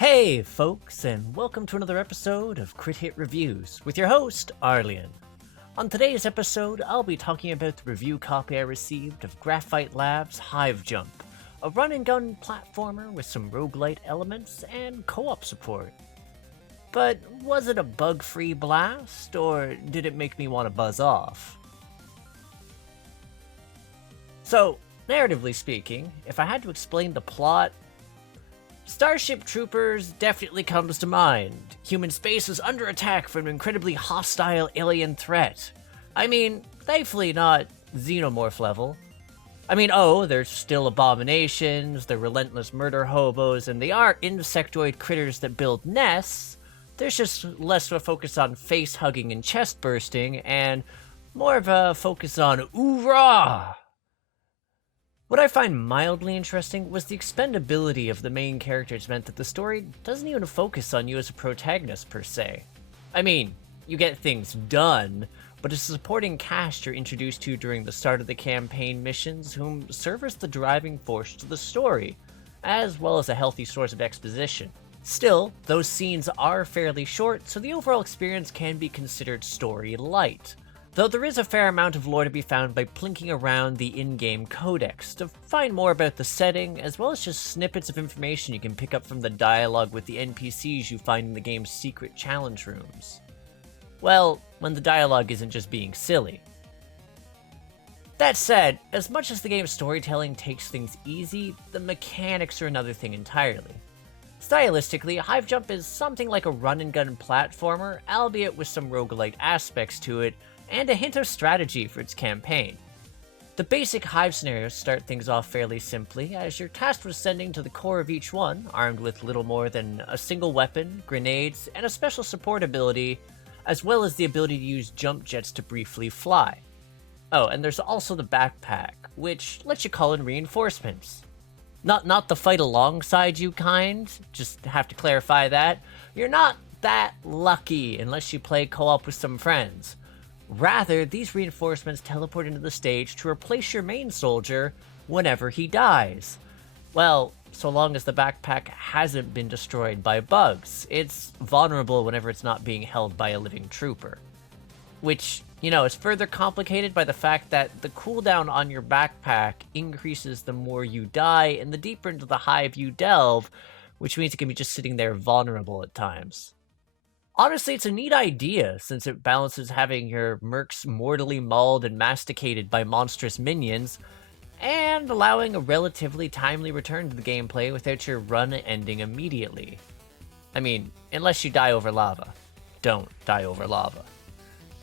Hey, folks, and welcome to another episode of Crit Hit Reviews with your host, Arlyeon. On today's episode, I'll be talking about the review copy I received of Graphite Labs' Hive Jump, a run-and-gun platformer with some roguelite elements and co-op support. But was it a bug-free blast, or did it make me want to buzz off? So, narratively speaking, if I had to explain the plot, Starship Troopers definitely comes to mind. Human space is under attack from an incredibly hostile alien threat. I mean, thankfully not xenomorph level. There's still abominations, they're relentless murder hobos, and they are insectoid critters that build nests. There's just less of a focus on face hugging and chest bursting, and more of a focus on oorah! What I find mildly interesting was the expendability of the main characters meant that the story doesn't even focus on you as a protagonist per se. I mean, you get things done, but it's a supporting cast you're introduced to during the start of the campaign missions whom serve as the driving force to the story, as well as a healthy source of exposition. Still, those scenes are fairly short, so the overall experience can be considered story light. Though there is a fair amount of lore to be found by plinking around the in-game codex to find more about the setting, as well as just snippets of information you can pick up from the dialogue with the NPCs you find in the game's secret challenge rooms. Well, when the dialogue isn't just being silly. That said, as much as the game's storytelling takes things easy, the mechanics are another thing entirely. Stylistically, Hive Jump is something like a run-and-gun platformer, albeit with some roguelite aspects to it, and a hint of strategy for its campaign. The basic Hive scenarios start things off fairly simply, as you're tasked with ascending to the core of each one, armed with little more than a single weapon, grenades, and a special support ability, as well as the ability to use jump jets to briefly fly. Oh, and there's also the backpack, which lets you call in reinforcements. Not the fight alongside you kind, just have to clarify that. You're not that lucky unless you play co-op with some friends. Rather, these reinforcements teleport into the stage to replace your main soldier whenever he dies. Well, so long as the backpack hasn't been destroyed by bugs. It's vulnerable whenever it's not being held by a living trooper. Which, is further complicated by the fact that the cooldown on your backpack increases the more you die and the deeper into the hive you delve, which means it can be just sitting there vulnerable at times. Honestly, it's a neat idea, since it balances having your mercs mortally mauled and masticated by monstrous minions, and allowing a relatively timely return to the gameplay without your run ending immediately. I mean, unless you die over lava. Don't die over lava.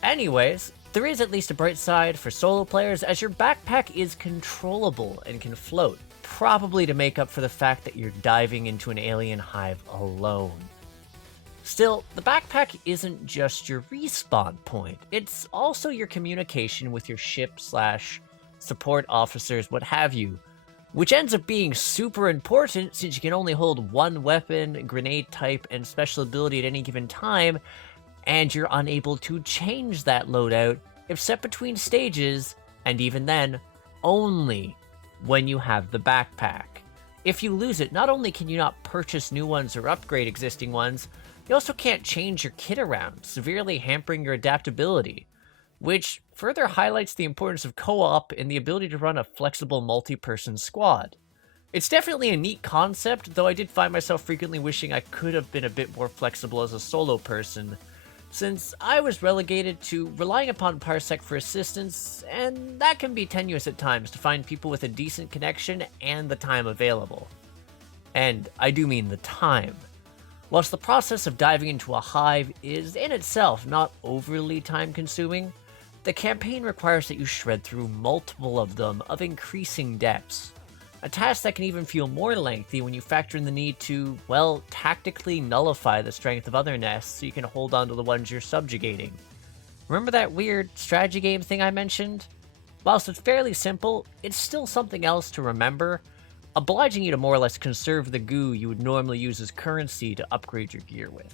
Anyways, there is at least a bright side for solo players, as your backpack is controllable and can float, probably to make up for the fact that you're diving into an alien hive alone. Still, the backpack isn't just your respawn point, it's also your communication with your ship/support officers, what have you, which ends up being super important since you can only hold one weapon, grenade type, and special ability at any given time, and you're unable to change that loadout if set between stages, and even then, only when you have the backpack. If you lose it, not only can you not purchase new ones or upgrade existing ones, you also can't change your kit around, severely hampering your adaptability, which further highlights the importance of co-op and the ability to run a flexible multi-person squad. It's definitely a neat concept, though I did find myself frequently wishing I could have been a bit more flexible as a solo person, since I was relegated to relying upon Parsec for assistance, and that can be tenuous at times to find people with a decent connection and the time available. And I do mean the time. Whilst the process of diving into a hive is in itself not overly time-consuming, the campaign requires that you shred through multiple of them of increasing depths. A task that can even feel more lengthy when you factor in the need to, tactically nullify the strength of other nests so you can hold on to the ones you're subjugating. Remember that weird strategy game thing I mentioned? Whilst it's fairly simple, it's still something else to remember, obliging you to more or less conserve the goo you would normally use as currency to upgrade your gear with.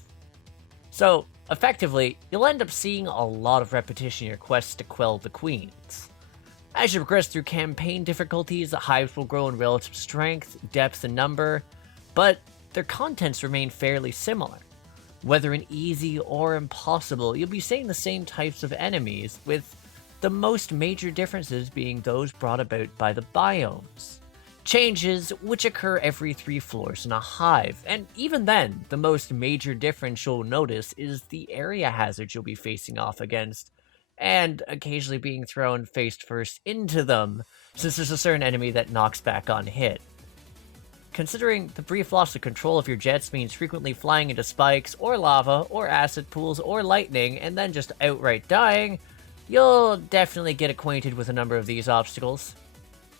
So, effectively, you'll end up seeing a lot of repetition in your quests to quell the queens. As you progress through campaign difficulties, the hives will grow in relative strength, depth, and number, but their contents remain fairly similar. Whether in easy or impossible, you'll be seeing the same types of enemies, with the most major differences being those brought about by the biomes. Changes which occur every 3 floors in a hive, and even then, the most major difference you'll notice is the area hazards you'll be facing off against, and occasionally being thrown face first into them, since there's a certain enemy that knocks back on hit. Considering the brief loss of control of your jets means frequently flying into spikes, or lava, or acid pools, or lightning, and then just outright dying, you'll definitely get acquainted with a number of these obstacles.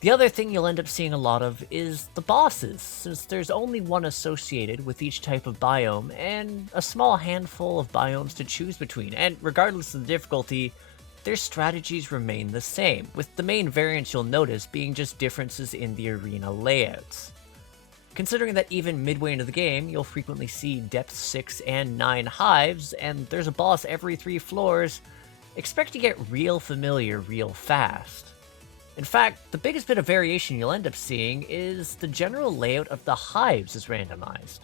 The other thing you'll end up seeing a lot of is the bosses, since there's only one associated with each type of biome, and a small handful of biomes to choose between, and regardless of the difficulty, their strategies remain the same, with the main variants you'll notice being just differences in the arena layouts. Considering that even midway into the game, you'll frequently see depth 6 and 9 hives, and there's a boss every 3 floors, expect to get real familiar real fast. In fact, the biggest bit of variation you'll end up seeing is the general layout of the hives is randomized.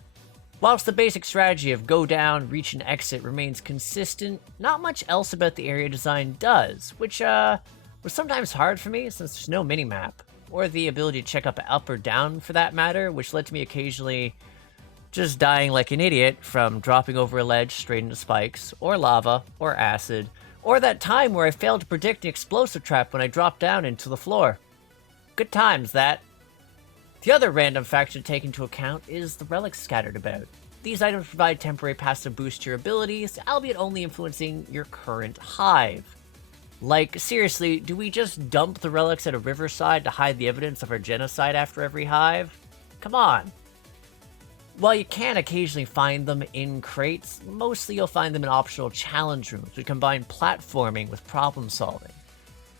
Whilst the basic strategy of go down, reach and exit remains consistent, not much else about the area design does, which was sometimes hard for me since there's no minimap, or the ability to check up or down for that matter, which led to me occasionally just dying like an idiot from dropping over a ledge straight into spikes, or lava, or acid, or that time where I failed to predict an explosive trap when I dropped down into the floor. Good times, that. The other random factor to take into account is the relics scattered about. These items provide temporary passive boost to your abilities, albeit only influencing your current hive. Like, seriously, do we just dump the relics at a riverside to hide the evidence of our genocide after every hive? Come on. While you can occasionally find them in crates, mostly you'll find them in optional challenge rooms which combine platforming with problem solving.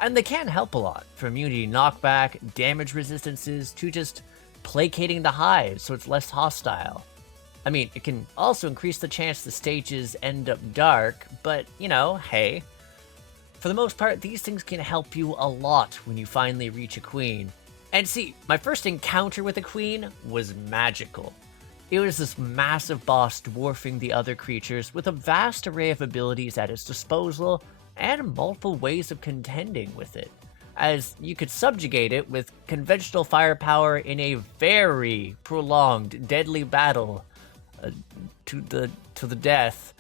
And they can help a lot, from immunity knockback, damage resistances, to just placating the hive so it's less hostile. I mean, it can also increase the chance the stages end up dark, but you know, hey. For the most part, these things can help you a lot when you finally reach a queen. And see, my first encounter with a queen was magical. It was this massive boss dwarfing the other creatures with a vast array of abilities at its disposal and multiple ways of contending with it, as you could subjugate it with conventional firepower in a very prolonged, deadly battle to the death,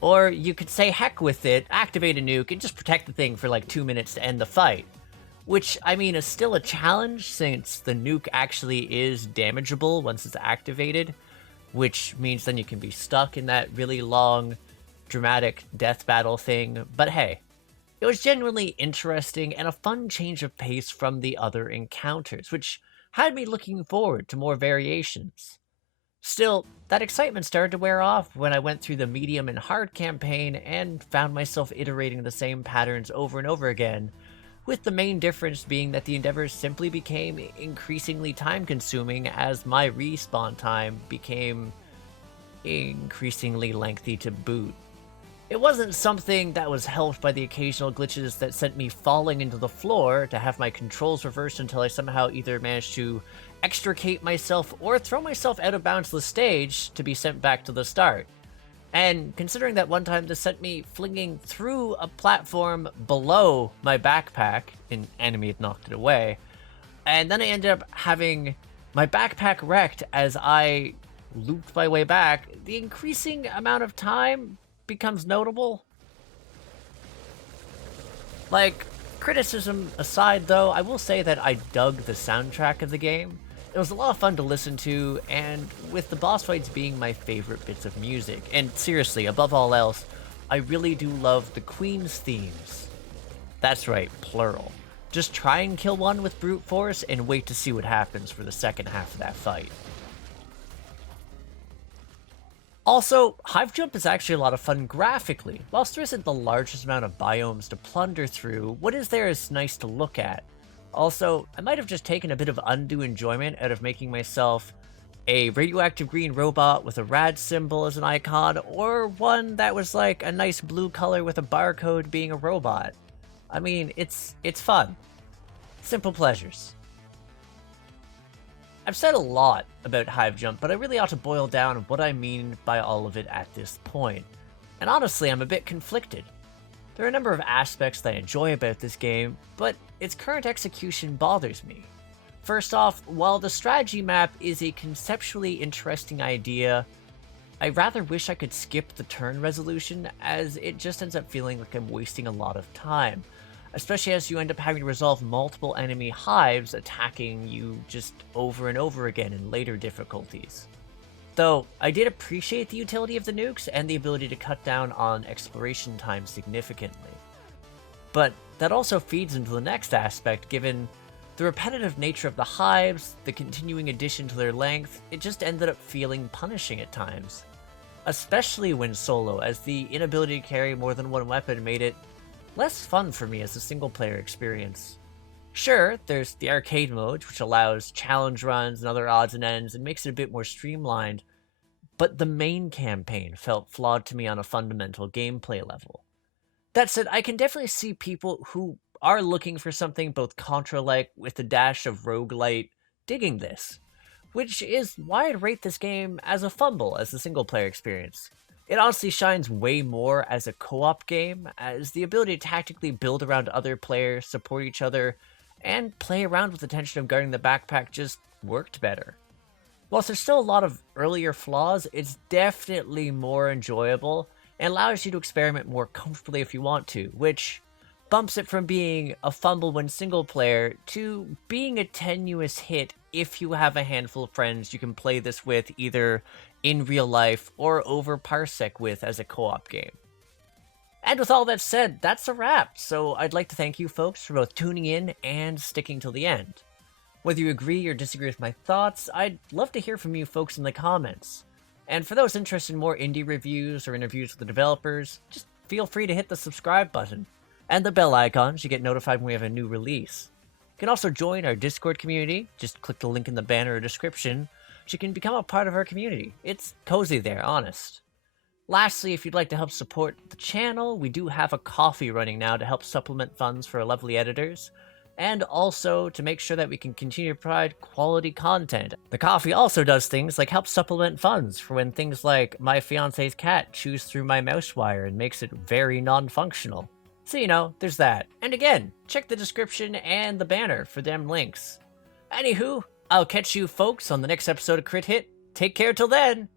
or you could say heck with it, activate a nuke, and just protect the thing for like 2 minutes to end the fight. Which, I mean, is still a challenge since the nuke actually is damageable once it's activated, which means then you can be stuck in that really long, dramatic death battle thing. But hey, it was genuinely interesting and a fun change of pace from the other encounters, which had me looking forward to more variations. Still, that excitement started to wear off when I went through the medium and hard campaign and found myself iterating the same patterns over and over again, with the main difference being that the endeavors simply became increasingly time-consuming as my respawn time became increasingly lengthy to boot. It wasn't something that was helped by the occasional glitches that sent me falling into the floor to have my controls reversed until I somehow either managed to extricate myself or throw myself out of bounds to the stage to be sent back to the start. And considering that one time this sent me flinging through a platform below my backpack, an enemy had knocked it away, and then I ended up having my backpack wrecked as I looped my way back, the increasing amount of time becomes notable. Like, criticism aside though, I will say that I dug the soundtrack of the game. It was a lot of fun to listen to, and with the boss fights being my favorite bits of music. And seriously, above all else, I really do love the Queen's themes. That's right, plural. Just try and kill one with brute force and wait to see what happens for the second half of that fight. Also, Hive Jump is actually a lot of fun graphically. Whilst there isn't the largest amount of biomes to plunder through, what is there is nice to look at. Also, I might have just taken a bit of undue enjoyment out of making myself a radioactive green robot with a rad symbol as an icon, or one that was like a nice blue color with a barcode being a robot. I mean, it's fun. Simple pleasures. I've said a lot about Hive Jump, but I really ought to boil down what I mean by all of it at this point. And honestly, I'm a bit conflicted. There are a number of aspects that I enjoy about this game, but its current execution bothers me. First off, while the strategy map is a conceptually interesting idea, I rather wish I could skip the turn resolution, as it just ends up feeling like I'm wasting a lot of time, especially as you end up having to resolve multiple enemy hives attacking you just over and over again in later difficulties. Though, I did appreciate the utility of the nukes and the ability to cut down on exploration time significantly. But that also feeds into the next aspect, given the repetitive nature of the hives, the continuing addition to their length. It just ended up feeling punishing at times. Especially when solo, as the inability to carry more than one weapon made it less fun for me as a single player experience. Sure, there's the arcade mode, which allows challenge runs and other odds and ends and makes it a bit more streamlined, but the main campaign felt flawed to me on a fundamental gameplay level. That said, I can definitely see people who are looking for something both Contra-like with a dash of Rogue-lite digging this, which is why I'd rate this game as a fumble as a single player experience. It honestly shines way more as a co-op game, as the ability to tactically build around other players, support each other, and play around with the tension of guarding the backpack just worked better. Whilst there's still a lot of earlier flaws, it's definitely more enjoyable and allows you to experiment more comfortably if you want to, which bumps it from being a fumble when single player to being a tenuous hit if you have a handful of friends you can play this with either in real life or over Parsec with as a co-op game. And with all that said, that's a wrap, so I'd like to thank you folks for both tuning in and sticking till the end. Whether you agree or disagree with my thoughts, I'd love to hear from you folks in the comments. And for those interested in more indie reviews or interviews with the developers, just feel free to hit the subscribe button and the bell icon so you get notified when we have a new release. You can also join our Discord community. Just click the link in the banner or description so you can become a part of our community. It's cozy there, honest. Lastly, if you'd like to help support the channel, we do have a Ko-fi running now to help supplement funds for our lovely editors, and also to make sure that we can continue to provide quality content. The Ko-fi also does things like help supplement funds for when things like my fiance's cat chews through my mouse wire and makes it very non-functional. So you know, there's that. And again, check the description and the banner for them links. Anywho, I'll catch you folks on the next episode of Crit Hit. Take care till then!